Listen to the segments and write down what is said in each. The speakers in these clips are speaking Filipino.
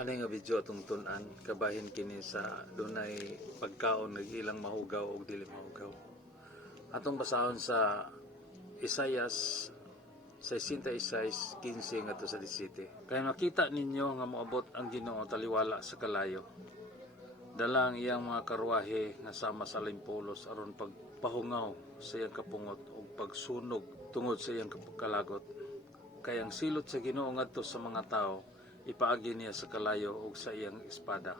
Ano nga video atong tun-an kabahin kini sa dunay pagkaon nagilang mahugaw o dili mahugaw. Atong basahon sa Isaias 66:15 ngadto sa 17. Kaya makita ninyo nga moabot ang Ginoo taliwala sa kalayo. Dalang iyang mga karwahe nga sama sa limpulos aron pagpahungaw sa iyang kapungot o pagsunog tungod sa iyang kalagot. Kaya ang silot sa Ginoo ngadto sa mga tao ipaagi niya sa kalayo ug sa iyang espada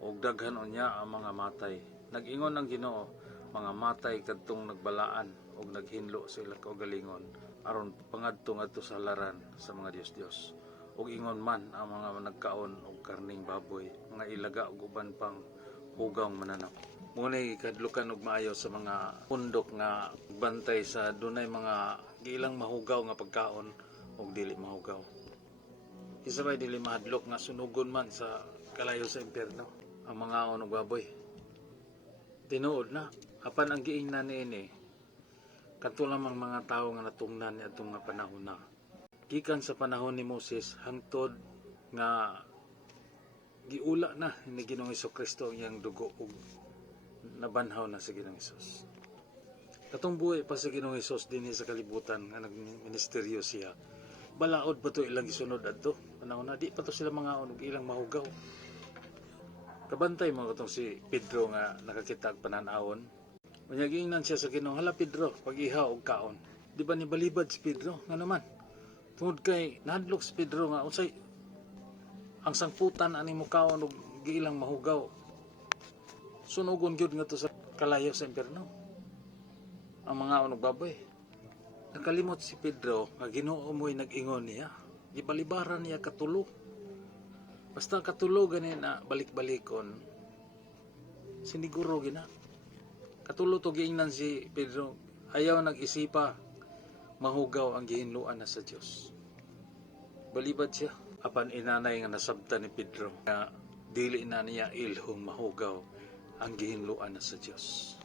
ug daghan unya ang mga matay. Nag-ingon ang Ginoo, mga matay kadtong nagbalaan ug naghinlo sa ilang kaugalingon aron pangadto ngadto sa halaran sa mga Dios ug ingon man ang mga nagkaon og karning baboy, mga ilaga ug uban pang hugawng mananap. Munay kadlukan og maayo sa mga pundok nga bantay sa dunay mga giilang mahugaw nga pagkaon ug dili mahugaw. Isabay dili mahadlok nga sunugon man sa kalayo sa impyerno ang mga og baboy. Tinuod na apan ang giingnan niini kadto lamang mga tawo nga natungnan ni adtong nga panahon na. Gikan sa panahon ni Moses hangtod nga giula na ni Ginoong Hesukristo ang iyang dugo ug nabanhaw na sa Ginoong Hesus. Katong buhi pa sa Ginoong Hesus dinhi sa kalibutan nga nagministeryo siya. Balaod pa to ilang gisunod adto. Panahon na di pa to sila mga og ilang mahugaw. Kabantay mo katong si Pedro nga nakakita og panan-awon. Unya giingnan siya sa Ginoo, "Hala Pedro, pag-ihaw og kaon." Di ba ni balibad si Pedro? Nga naman. Tungod kay nahadlok si Pedro nga unsay ang sangputan ani mo kaon og giilang mahugaw. Sunugon gyud ngadto sa kalayo sa impyerno. Ang mga unog baboy. Nakalimot si Pedro nga Ginoo mo'y nag-ingon niya. Gibalibaran niya katulo. Basta katulo gani na balik-balikon. Siniguro gina. Katulo to giingnan si Pedro. Ayaw nag-isipa mahugaw ang gihinluan na sa Dios. Balibad siya. Apan inanay nga nasabtan ni Pedro nga dili na niya ilhong mahugaw ang gihinluan na sa Dios.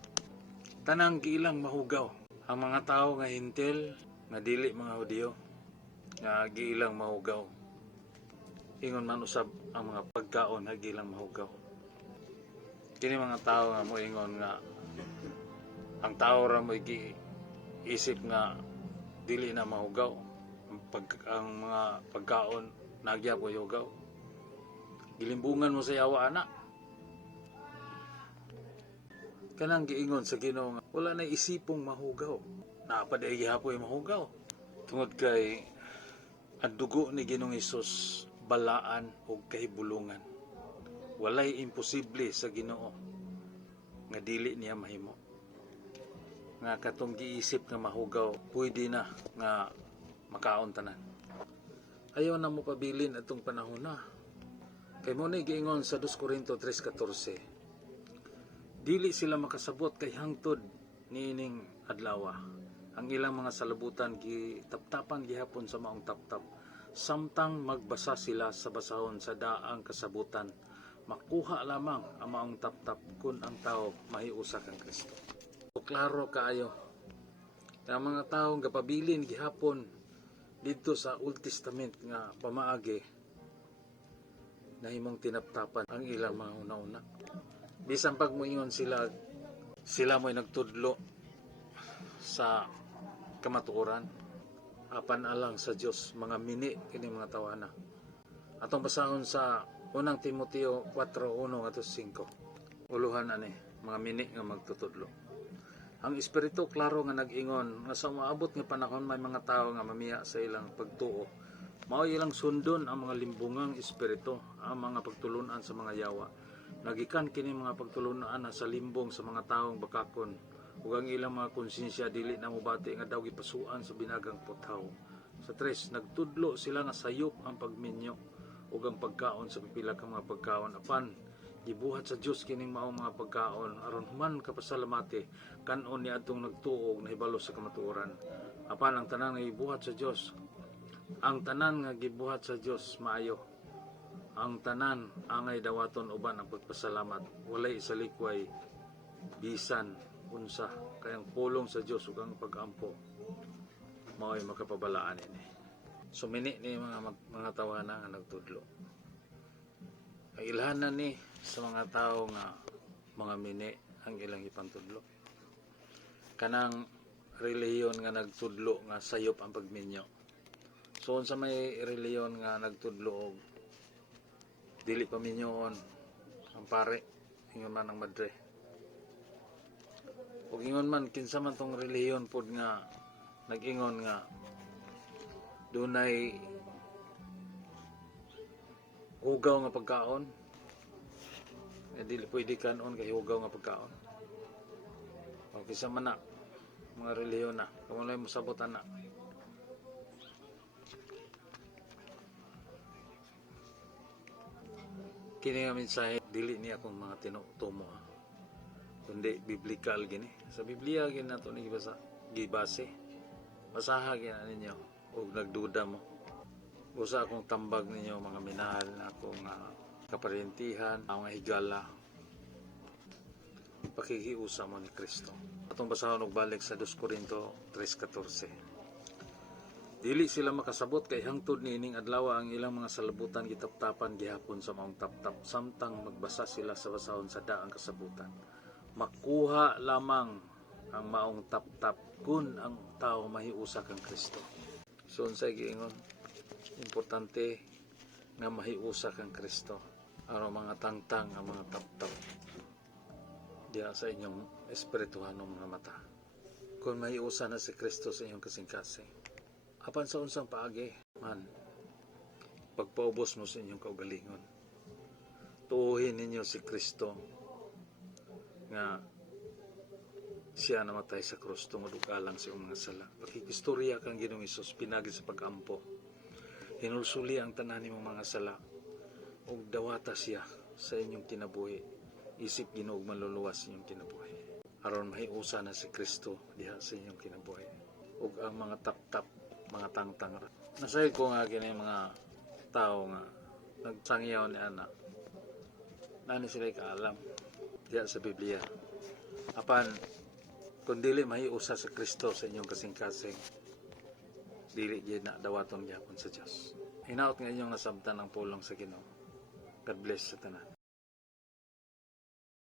Tanang giilang mahugaw ang mga tao nga hintil nga dili mga Hudiyo nga giilang mahugaw. Ingon man usab ang mga pagkaon nga giilang mahugaw. Kini mga tao nga moingon nga ang tao ra mo'y giisip nga dili na mahugaw ang mga pagkaon nagya ko hugaw. Gilimbungan mo sa yawa ana. Kanang giingon sa Ginoo nga wala na isipong mahugaw. Napaday gihapoy mahugaw. Tungod kay ang dugo ni Ginoong Hesus balaan og kahibulungan. Walay imposible sa Ginoo nga dili niya mahimo. Nga katong giisip nga mahugaw, pwede na nga makaon tanan. Ayaw na mo pabilin atong panahon na. Kay mo na giingon sa 2 Corinto 3:14. Dili sila makasabot kay hangtod niining adlaw. Ang ilang mga salabutan gitaptapan gihapon sa maong taptap. Samtang magbasa sila sa basahon sa daang kasabutan, makuha lamang ang maong taptap kun ang tao mahiusa kang Kristo. O klaro kaayo. Ang mga tawo gapabilin gihapon dito sa Old Testament nga pamaagi na himong tinaptapan ang ilang mga una-una. Bisan pag moingon sila mo'y nagtudlo sa kamatuoran apan alang sa Dios mga mini kini mga tawana. Atong basahon sa 1 Timoteo 4:1-5. Uluhan ani mga mini nga magtutudlo. Ang Espiritu klaro nga nag-ingon nga sa umaabot nga panahon may mga tao nga mamiya sa ilang pagtuo. Mao ilang sundon ang mga limbungang espiritu, ang mga pagtulunan sa mga yawa. Nagikan kini mga pagtulunan sa limbong sa mga taong bakakon ug ang ilang mga konsensya dili na mobati nga daw gipasuan sa binagang puthaw. Sa 3, nagtudlo sila nga sayop ang pagminyo ug ang pagkaon sa pipila ka mga pagkaon apan gibuhat sa Dios kining maong mga pagkaon aron human kapasalamati kanon ni adtong nagtuo og nahibalo sa kamatuoran. Apan ang tanan nga gibuhat sa Dios, ang tanan nga gibuhat sa Dios maayo. Ang tanan angay dawaton uban ang pagpasalamat. Walay isalikway bisan unsa kay ang pulong sa Dios ug ang pag-ampo mao'y makapabalaan ini. Sumini ni mga tawana nga nagtudlo. ilhanan ni sa mga tao nga mga mini ang ilang ipantudlo. Kanang reliyon nga nagtudlo nga sayop ang pagminyo. So sa may reliyon nga nagtudlo og dili paminyoon ang pare, ingon man ang madre. Ug ingon man kinsa man tong reliyon pod nga nag-ingon nga dunay hugaw nga pagkaon, dili pwede kanon kay hugaw nga pagkaon. O kinsa man na mga reliyon na kung walay mosabutan na. Kini nga mensahe dili ni akong mga tinutumo, kundi biblikal gini. Sa Biblia gini nato ni gibase. Basaha gini ninyo ug nagduda mo. Usa akong tambag ninyo mga minahal na akong kaparentihan, mga higala. Pakikiusa mo ni Kristo. Atong basahon og balik sa 2 Corinto 3:14. Dili sila makasabot kay hangtod niining adlaw ang ilang mga salabutan gitaptapan gihapon sa maong taptap samtang magbasa sila sa basahon sa daang kasabutan. Makuha lamang ang maong taptap kun ang tao mahiusa kang Kristo. So unsay giingon? Importante nga mahiusa kang Kristo aron mga tangtang ang mga taptap diya sa inyong espirituhanong mga mata. Kung mahiusa na si Kristo sa inyong kasing-kasing, apan sa unsang paagi man pagpaubos mo sa inyong kaugalingon, tuuhin ninyo si Kristo nga siya namatay sa krus tungod og alang sa iyong mga sala. Pakikistorya kang Ginoong Hesus pinagi sa pag-ampo, hinulsuli ang tanan nimong mga sala ug dawata siya sa inyong kinabuhi, isip Ginoo ug maluluwas inyong kinabuhi aron mahiusa na si Kristo diha sa inyong kinabuhi ug ang mga tap-tap mga tangtang. Nasayod ko nga kini mga tao nga nagsangyaw ni ana. Nani sila kaalam diya sa Biblia. Apan kung dili mahiusa sa Kristo sa inyong kasing-kasing, dili gyud na dawaton gyapon sa Dios. Hinaot nga inyong nasabtan ang pulong sa Ginoo. God bless sa tanan.